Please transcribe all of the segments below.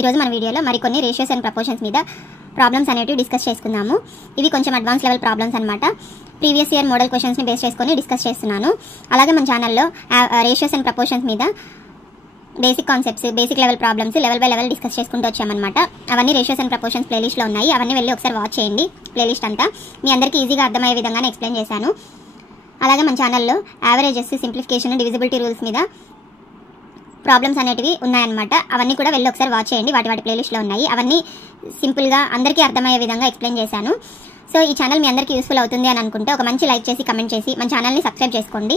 ఈ రోజు మన వీడియోలో మరికొన్ని రేషియోస్ అండ్ ప్రపోర్షన్స్ మీద ప్రాబ్లమ్స్ అనేటివి డిస్కస్ చేసుకుందాము. ఇవి కొంచెం అడ్వాన్స్ లెవెల్ ప్రాబ్లమ్స్ అన్నమాట. ప్రీవియస్ ఇయర్ మోడల్ క్వశ్చన్స్ ని బేస్ చేసుకొని డిస్కస్ చేస్తున్నాను. అలాగే మన ఛానల్లో రేషియోస్ అండ్ ప్రపోర్షన్స్ మీద basic concepts, basic level problems level by level discuss చేసుకుంటూ వచ్చామన్నమాట. అవన్నీ రేషియోస్ అండ్ ప్రపోర్షన్స్ ప్లేలిస్ట్లో ఉన్నాయి. అవన్నీ వెళ్ళి ఒకసారి వాచ్ చేయండి. ప్లేలిస్ట్ అంతా మీ అందరికీ ఈజీగా అర్థమయ్యే విధంగానే ఎక్స్ప్లెయిన్ చేశాను. అలాగే మన ఛానల్లో యావరేజెస్, సింప్లిఫికేషన్, డివిజిబిలిటీ రూల్స్ మీద ప్రాబ్లమ్స్ అనేటివి ఉన్నాయన్నమాట. అవన్నీ కూడా వెళ్ళి ఒకసారి వాచ్ చేయండి. వాటి ప్లేలిస్ట్లో ఉన్నాయి. అవన్నీ సింపుల్గా అందరికీ అర్థమయ్యే విధంగా ఎక్స్ప్లెయిన్ చేశాను. సో ఈ ఛానల్ మీ అందరికీ యూస్ఫుల్ అవుతుంది అని అనుకుంటే ఒక మంచి లైక్ చేసి, కమెంట్ చేసి మన ఛానల్ని సబ్స్క్రైబ్ చేసుకోండి.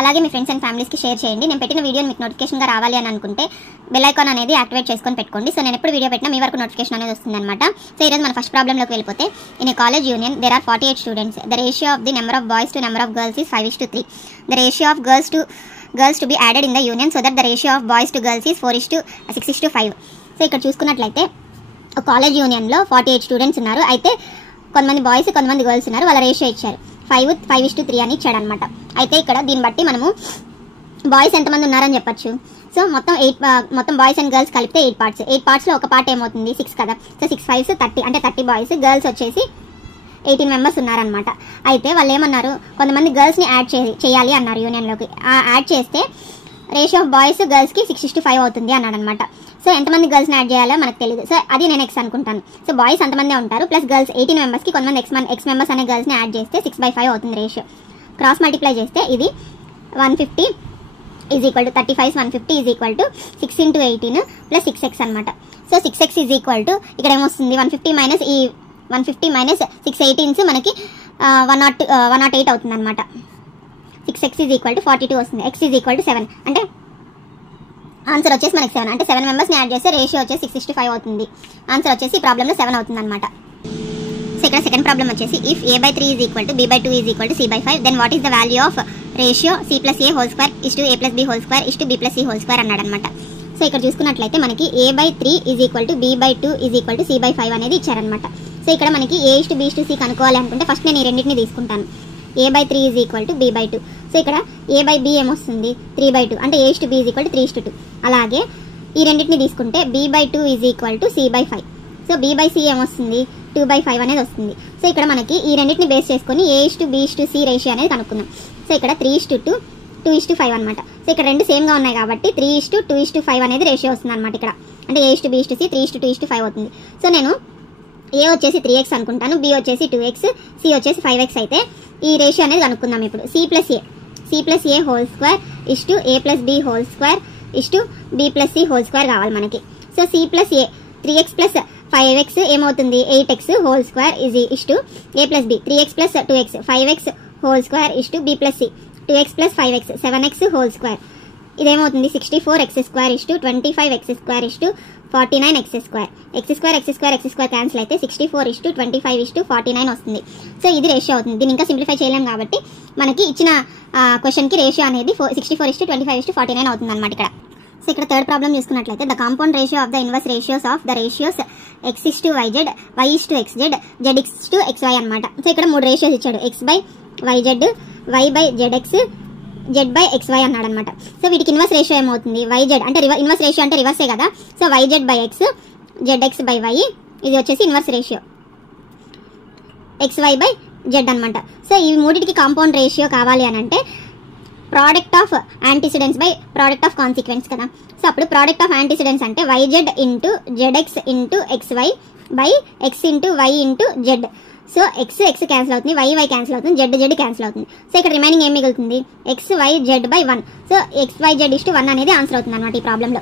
అలాగే మీ ఫ్రెండ్స్ అండ్ ఫ్యామిలీస్కి షేర్ చేయండి. నేను పెట్టిన వీడియో మీకు నోటిఫికేషన్గా రావాలి అని అనుకుంటే బెల్ ఐకాన్ అనేది యాక్టివేట్ చేసుకొని పెట్టుకోండి. సో నేను ఎప్పుడు వీడియో పెట్టినా మీ వరకు నోటిఫికేషన్ అనేది వస్తుంది అనమాట. సో ఈరోజు మన ఫస్ట్ ప్రాబ్లంలోకి వెళ్ళిపోతే, in a college union there are 48 students. The ratio of the number of boys to number of girls is 5:3. The ratio of girls to be added in the union so that the ratio of boys to girls is 4:6:5. So ఇక్కడ చూసుకున్నట్లయితే ఒక college యూనియన్లో 48 students ఉన్నారు. అయితే కొంతమంది boys, కొంతమంది girls ఉన్నారు. వాళ్ళ రేషియో ఇచ్చారు 5:3 అని ఇచ్చాడు అనమాట. అయితే ఇక్కడ దీన్ని బట్టి మనము బాయ్స్ ఎంతమంది ఉన్నారని చెప్పచ్చు. సో మొత్తం బాయ్స్ అండ్ గర్ల్స్ కలిపితే 8 పార్ట్స్. 8 పార్ట్స్లో ఒక పార్ట్ ఏమవుతుంది, 6 కదా. సో 6 5s 30, అంటే 30 బాయ్స్, గర్ల్స్ వచ్చేసి 18 మెంబర్స్ ఉన్నారనమాట. అయితే వాళ్ళు ఏమన్నారు, కొంతమంది గర్ల్స్ని యాడ్ చేయాలి అన్నారు యూనియన్లోకి. యాడ్ చేస్తే రేషియో ఆఫ్ బాయ్స్ గర్ల్స్కి 6:5 అవుతుంది అన్నాడు అనమాట. సో ఎంతమంది గర్ల్స్ని యాడ్ చేయాలో మనకు తెలియదు. సో అది నేను ఎక్స్ అనుకుంటాను. సో బాయ్స్ అంతమందే ఉంటారు, ప్లస్ గర్ల్స్ 18 మెంబర్స్కి కొంతమంది ఎక్స్ మెంబర్స్ అనే గర్ల్స్ని యాడ్ చేస్తే 6/5 అవుతుంది రేషియో. క్రాస్ మల్టిప్లై చేస్తే ఇది 150 is equal to 35 150 is equal to 6 × 18 plus 6x అనమాట. So 6x is equal to ఇక్కడ ఏమొస్తుంది, 150 మైనస్ 6 18s మనకి 108 అవుతుంది అనమాట. 6x ఈజ్ ఈక్వల్ టు 42 వస్తుంది. x ఈజ్ ఈక్వల్ టు 7, అంటే ఆన్సర్ వచ్చేసి మనకి 7, అంటే 7 మెంబర్స్ని యాడ్ చేస్తే రేషియో వచ్చేసి 6:5 అవుతుంది. ఆన్సర్ వచ్చేసి ఈ ప్రాబ్లంలో 7 అవుతుంది అనమాట. సో ఇక్కడ సెకండ్ ప్రాబ్లం వచ్చేసి, if a/3 is equal to b/2 is equal to c/5, then what is the value of ratio c+a² is to a+b² is to b+c² అన్నాడు అనమాట. సో ఇక్కడ చూసుకున్నట్లయితే మనకి a/3 is equal to b/2 is equal to c/5 అనేది ఇచ్చారనమాట. So ఇక్కడ మనకి a:b:c కనుక్కోవాలి అనుకుంటే ఫస్ట్ నేను ఈ రెండింటిని తీసుకుంటాను. a/3 is equal to b/2. So ఇక్కడ a/b ఏమొస్తుంది, 3/2, అంటే a:b ఈజ్ ఈక్వల్ టు 3:2. అలాగే ఈ రెండింటిని తీసుకుంటే b/2 is equal to c/5. So b/c ఏమొస్తుంది, 2/5 అనేది వస్తుంది. సో ఇక్కడ మనకి ఈ రెండింటిని బేస్ చేసుకొని a:b:c రేషియో అనేది కనుక్కుందాం. సో ఇక్కడ 3:2 2:5 అనమాట. సో ఇక్కడ రెండు సేమ్గా ఉన్నాయి కాబట్టి 3:2:5 అనేది రేషియో వస్తుంది అనమాట ఇక్కడ. అంటే a:b:c 3:2:5 అవుతుంది. సో నేను a వచ్చేసి 3x అనుకుంటాను, b వచ్చేసి 2x, c వచ్చేసి 5x అయితే ఈ రేషియో అనేది కనుక్కుందాం ఇప్పుడు. c+a whole square is to a+b² is to b+c² కావాలి మనకి. So c+a 3x plus 5x ఏమవుతుంది, 8x whole square is to a+b, 3x plus 2x 5x whole square is to b+c, 2x plus 5x 7x whole square ఇదేమవుతుంది 64x² is to 25x² is to 49x². x² cancel అయితే 64 is to 25 is to 49 వస్తుంది. So ఇది ratio అవుతుంది. దీన్ని ఇంకా simplify చేయలేం కాబట్టి మనకి ఇచ్చిన క్వశ్చన్కి రేషియో అనేది 64 ఇస్ టు 25 ఇస్ టు 49 అవుతుంది అనమాట ఇక్కడ. సో ఇక్కడ థర్డ్ ప్రాబ్లం చూసుకున్నట్లయితే, the compound ratio of the inverse ratios of the ratios x:yz, y:xz, z:xy అనమాట. సో ఇక్కడ 3 రేషియోస్ ఇచ్చాడు, x/yz, y/zx, z/xy అన్నాడు అనమాట. సో వీటికి ఇన్వర్స్ రేషియో ఏమవుతుంది, yz అంటే ఇన్వర్స్ రేషియో అంటే రివర్సే కదా. సో yz/x, zx/y ఇది వచ్చేసి ఇన్వర్స్ రేషియో xy/z అనమాట. సో ఈ మూడింటికి కాంపౌండ్ రేషియో కావాలి అని అంటే product of antecedents by product of consequence కదా. సో అప్పుడు ప్రోడక్ట్ ఆఫ్ యాంటీసిడెంట్స్ అంటే yz into zx into xy by x into y into z. So x cancel అవుతుంది, y క్యాన్సిల్ అవుతుంది, z క్యాన్సిల్ అవుతుంది. So ఇక్కడ రిమైనింగ్ ఏం మిగులుతుంది, xyz/1. So xyz/1 అనేది ఆన్సర్ అవుతుంది అనమాట ఈ ప్రాబ్లంలో.